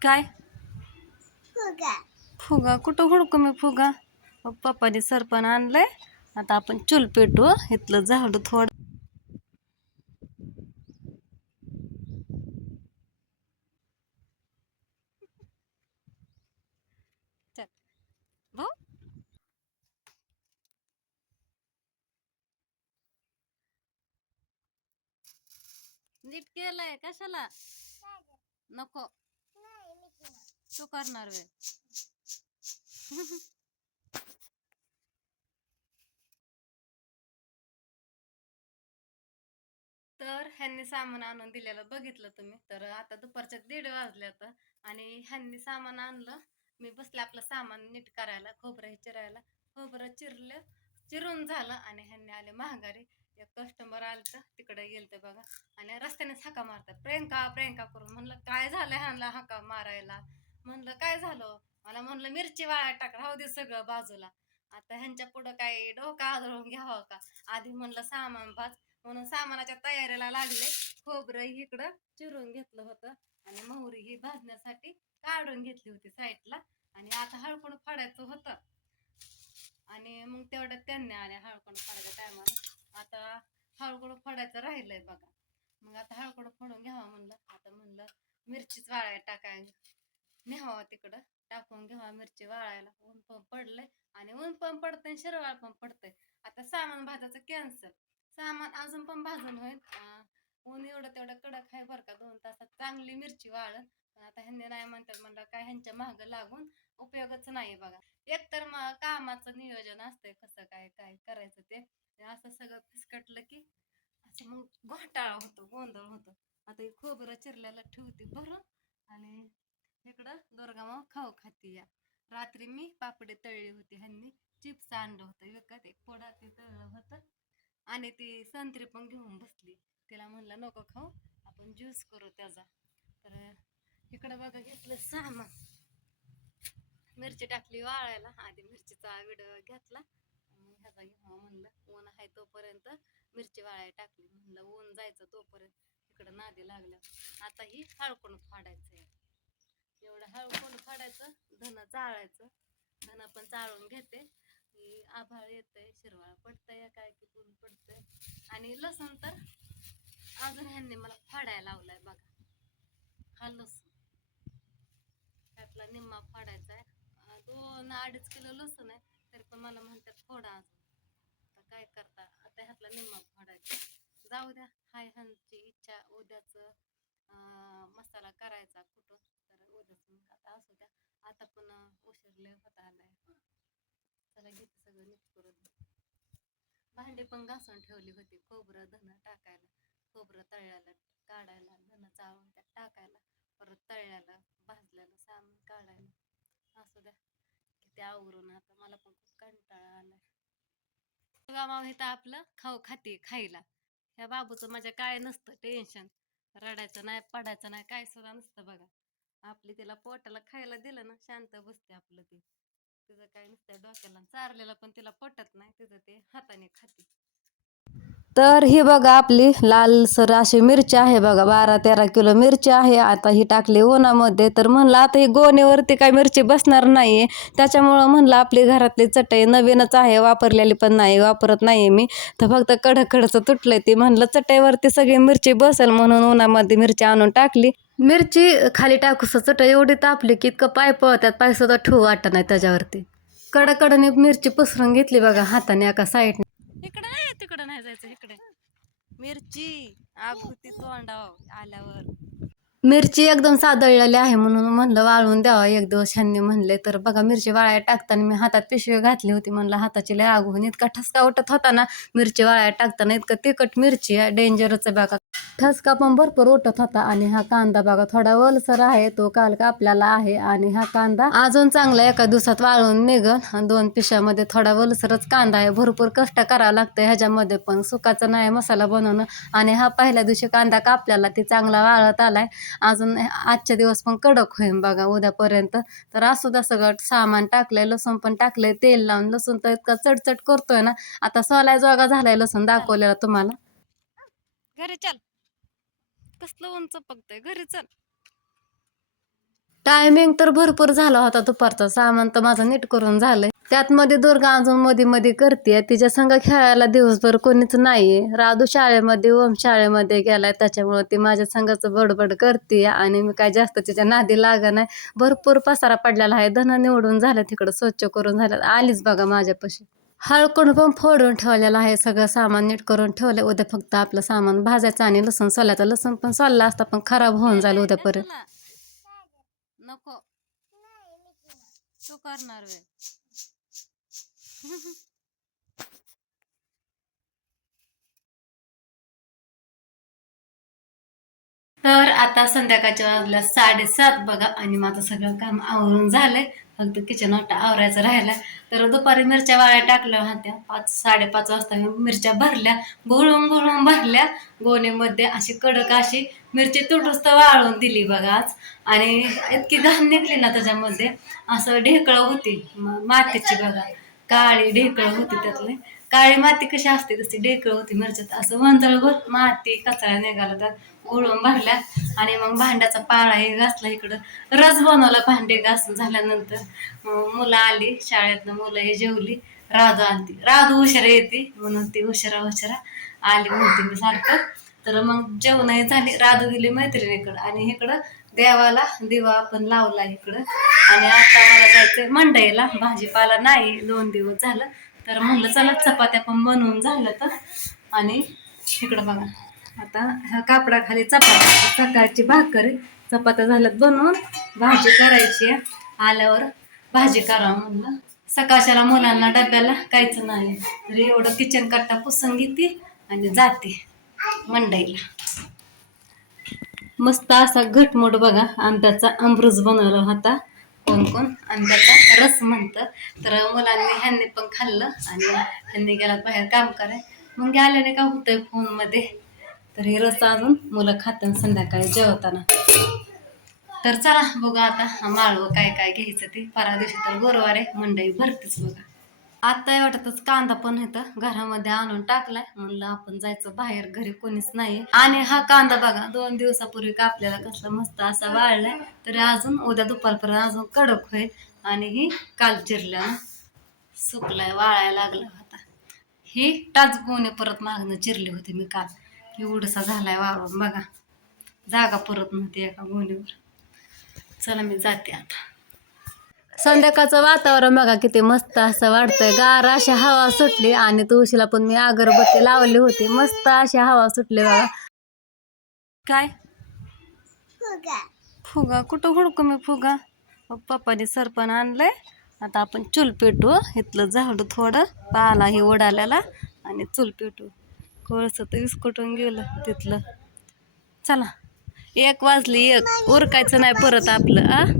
काय फुगा कुठं हुडकू मी फुगा? पप्पाने सरपण आणलंय. आता आपण चूल पेटू. इथलं झाडू थोडं. चल भाऊ, नीट केलंय कशाला नको तू करणार वे. तर ह्यांनी सामान आणून दिलेलं बघितलं तुम्ही. तर आता दुपारच्या 1:30 वाजले आता. आणि ह्यांनी सामान आणलं. मी बसले आपलं सामान नीट करायला, खोबरं हे चिरायला. खोबरं चिरून झालं आणि ह्यांनी आले महागारी. एक कस्टमर आलं तिकडे गेलते बघा. आणि रस्त्यानेच हाका मारतात, प्रियंका प्रियंका करून. म्हणलं काय झालं ह्यांना हाका मारायला? म्हणलं काय झालं? मला म्हणलं मिरची वाळा टाक, राहू दे सगळं बाजूला. आता ह्यांच्या पुढं काय डोका आदळून घ्यावं का? आधी म्हणलं सामान भाज, म्हणून सामानाच्या तयारीला लागले. खोबरं इकडं चिरून घेतलं होतं आणि मोहरी ही भाजण्यासाठी काढून घेतली होती साईडला. आणि आता हळकुंड फाडायचं होतं. आणि मग तेवढ्यात त्यांनी आले हळकुंड फाडायच्या टायमाला. आता हळकुंड फाडायचं राहिलंय बघा. मग आता हळकुंड फाडून घ्यावा म्हणलं. आता म्हणलं मिरचीच वाळायला टाकाय न्यावा तिकडं, टाकून घ्यावा मिरची वाळायला. ऊन पण पडलंय आणि ऊन पण पडतंय शिरवाळ पण पडतंय. आता सामान भाजायचं कॅन्सल. सामान अजून पण भाजून होईल. ऊन एवढं तेवढं कडक आहे बरं का. 2 तासात चांगली मिरची वाळत. पण आता ह्यांनी नाही म्हणतात म्हणलं काय ह्यांच्या मागं लागून उपयोगच नाही बघा. एक तर मग कामाचं नियोजन असतंय कसं काय काय करायचं ते. असं सगळं फिसकटलं की असं मग घोटाळा होतो, गोंधळ होतो. आता हे खोबरं चिरल्याला ठेवते बरं. आणि इकडं दुर्गामाव खाऊ खाती या. रात्री मी पापडी तळली होती, ह्यांनी चिप्स आणलं होतं विकत. एक पोडा ते तळलं होतं. आणि ती संत्री पण घेऊन बसली. तिला म्हणलं नको खाऊ, आपण ज्यूस करू त्याचा. तर इकडं बघा घेतलं सामान. मिरची टाकली वाळायला. आधी मिरचीचा विडा घेतला. ह्याचा घ्यावा म्हणलं, ऊन आहे तोपर्यंत मिरची वाळायला टाकली. म्हणलं ऊन जायचं तोपर्यंत इकडं नादी लागल्या. आता ही हळकुंड फाडायचं. एवढं हळकुंड फाडायचं, धन चाळायचं. धन पण चाळून घेते. आभाळ येतंय, शिरवाळ पडतंय, काय की ऊन पडतंय. आणि लसूण तर अजून ह्यांनी मला फाडायला लावलाय बघा. हा लसूण त्यातला निम्मा फाडायचा आहे. 2-2.5 किलो लसूण आहे. तरी पण मला म्हणतात फोडा अजून. आता काय करता, आता ह्यातला निम्मा फाडायचा. जाऊ द्या, हाय ह्यांची इच्छा. उद्याच मसाला करायचा कुठं तर उद्याच मग आता असू द्या. आता पण उशीरले होता आलाय. चला घेते सगळं नीट करून. भांडी पण घासून ठेवली होती. खोबरं धन टाकायला, खोबरं तळ्याला काढायला, धन चाळून त्यात टाकायला, परत तळ्याला भाजलेलं सामान काढायला. असू द्या किती आवरून. आता मला पण खूप कंटाळा आलाय. मामा इथं आपलं खाऊ खाते खायला. ह्या बाबूचं माझ्या काय नसतं टेन्शन. रडायचं नाही, पडायचं नाही, काय सुद्धा नसतं बघा. आपली तिला पोटाला खायला दिलं ना शांत बसते आपलं ती. तिचं काय नसतं डोक्याला. चारलेलं पण तिला पटत नाही, तिचं ते हाताने खाते. तर ही बघा आपली लालसर अशी मिरची आहे बघा. 12-13 किलो मिरची आहे. आता ही टाकली उन्हामध्ये. तर म्हणलं आता ही गोणीवरती काय मिरची बसणार नाहीये, त्याच्यामुळं म्हणलं आपली घरातली चटई नवीनच आहे, वापरलेली पण नाही, वापरत नाहीये मी. तर फक्त कडकडचं तुटलंय ती. म्हणलं चटईवरती सगळी मिरची बसेल म्हणून उन्हामध्ये मिरची आणून टाकली. मिरची खाली टाकूस चटई एवढी तापली की इतकं पाय पळतात, पाय सुद्धा ठेवू वाटत नाही त्याच्यावरती. कडकडने मिरची पसरून घेतली बघा हाताने एका साईडने. इकडे नाही, तिकडं नाही जायचं, इकडे मिरची आगुती तोंडाव आल्यावर. मिरची एकदम सादळलेली आहे म्हणून म्हणलं वाळून द्यावा एक दिवस ह्यांनी म्हणले. तर बघा मिरची वाळायला टाकताना मी हातात पिशवी घातली होती. म्हणलं हाताची लय आग होऊन. इतका ठसका उठत होता ना मिरची वाळायला टाकताना. इतकं तिखट मिरची आहे, डेंजरच आहे बघा. ठसका पण भरपूर उठत होता. आणि हा कांदा बघा थोडा वलसर आहे, तो काल कापलेला आहे. आणि हा कांदा अजून चांगला एका दिवसात वाळून निघल. 2 पिशामध्ये थोडा वलसरच कांदा आहे. भरपूर कष्ट करावं लागतं ह्याच्यामध्ये पण, सुकाचं नाही मसाला बनवणं. आणि हा पहिल्या दिवशी कांदा कापलेला ते चांगला वाळत आलाय. अजून आजच्या दिवस पण कडक होईन बघा उद्यापर्यंत. तर असू द्या, सगळं सामान टाकलंय, लसूण पण टाकलंय तेल लावून. लसूण तर इतका चटचट करतोय ना, आता सोलाय जोगा झालाय लसूण दाखवलेला तुम्हाला. घरी चल, कसलं उंच पकतय, घरी चल. टायमिंग तर भरपूर झाला होता दुपारचा. सामान तर माझं नीट करून झालंय. त्यात मध्ये दुर्गा अजून मध्ये मध्ये करते. तिच्या संग खेळायला दिवसभर कोणीच नाहीये. राधू शाळेमध्ये, ओम शाळेमध्ये गेलाय, त्याच्यामुळे ती माझ्या संगाच बडबड करते आणि मी काय जास्त तिच्या नादी लागा नाही. भरपूर पसारा पडलेला आहे. धन निवडून झालं, तिकडं स्वच्छ करून झालं. आलीच बघा माझ्यापाशी. हळकून पण फोडून ठेवलेलं आहे. सगळं सामान नीट करून ठेवलं. उद्या फक्त आपलं सामान भाजायचं आणि लसूण सोलायचं. लसूण पण सोलला असता पण खराब होऊन जाईल उद्यापर्यंत. नको तू करणार वे. तर आता संध्याकाळच्या वाजल्या 7:30 बघा आणि माझं सगळं काम आवरून झालंय. फक्त किचन वाटा आवरायचं राहिला. तर दुपारी मिरच्या वाळ्या टाकल्या होत्या. 5-5:30 वाजता मी मिरच्या भरल्या, घोळून घोळून भरल्या गोणीमध्ये. अशी कडक अशी मिरची तुटूस तर वाळून दिली बघा आज. आणि इतकी घाण निघली ना त्याच्यामध्ये, असं ढेकळं होती मातीची बघा, काळी ढेकळं होती त्यातले. काळी माती कशी असते तशी ढेकळं होती मिरच्यात. असं वंजळभर माती कचरा निघाला तर घोळून भरल्या. आणि मग भांड्याचा पाळा हे घासला इकडं. रस बनवला भांडे घासून झाल्यानंतर. मुलं आली शाळेतनं, मुलं हे जेवली. राधू आणती, राधू उशिरा येते म्हणून ती उशिरा उशिरा आली म्हणते मी सारखं. तर मग जेवणही झाली. राधू गेली मैत्रिणीकडं आणि इकडं देवाला दिवा आपण लावला इकडं. आणि आता मला जायचंय मंडईला. भाजीपाला नाही 2 दिवस झालं. तर म्हणलं चला चपात्या पण बनवून झालं तर. आणि इकडं बघा आता ह्या कापडाखाली चपात्या, सकाळची भाकर आहे. चपात्या झाल्यात बनवून, भाजी करायची आहे. आल्यावर भाजी करा म्हणलं. सकाळच्याला मुलांना डब्याला काहीच नाही, तर एवढं किचन कट्टा पुसून घेते आणि जाते मंडईला. मस्त असा घटमुट बघा आंब्याचा अमृत बनवला होता. कोण कोण आंब्याचा रस म्हणतं. तर मुलांनी ह्यांनी पण खाल्लं आणि ह्यांनी गेला बाहेर काम कराय. मग आल्याने का होतंय फोनमध्ये. तर हे रस अजून मुलं खातात संध्याकाळी जेवताना. तर चला बघा आता माळवं काय काय घ्यायचं ते. परा दिवशी तर गुरुवार आहे, मंडई भरतेच बघा. आता वाटतच कांदा पण इथं घरामध्ये आणून टाकलाय. म्हणलं आपण जायचं बाहेर, घरी कोणीच नाही. आणि हा कांदा बघा 2 दिवसापूर्वी कापलेला कसला मस्त असा वाळलाय. तर अजून उद्या दुपारपर्यंत अजून कडक होईल. आणि ही काल चिरल्या सुकलाय, वाळायला लागला होता. ही टाच गोणी परत मागणं चिरली होती मी काल. एवढसा झालाय वाळून बघा, जागा परत नव्हती एका गोणीवर. चला मी जाते आता. संध्याकाळचं वातावरण बघा किती मस्त असं वाटतंय. गार अशी हवा सुटली आणि तुळशीला पण मी अगरबत्ती लावली होती. मस्त अशी हवा सुटली बघा. काय फुगा कुठं हुडकू मी फुगा? पप्पाने सरपण आणलंय. आता आपण चूल पेटू. इथलं झाडू थोडं पाला हे उडाल्याला आणि चूल पेटू. कोळस तर विस्कटून गेलं तिथलं. चला 1 वाजली 1, उरकायचं नाही परत आपलं.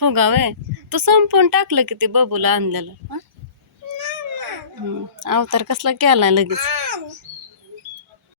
फुगा वय तू संपून टाकलं की ते बबूला आणलेलं. अवतार कसला केलाय लगेच.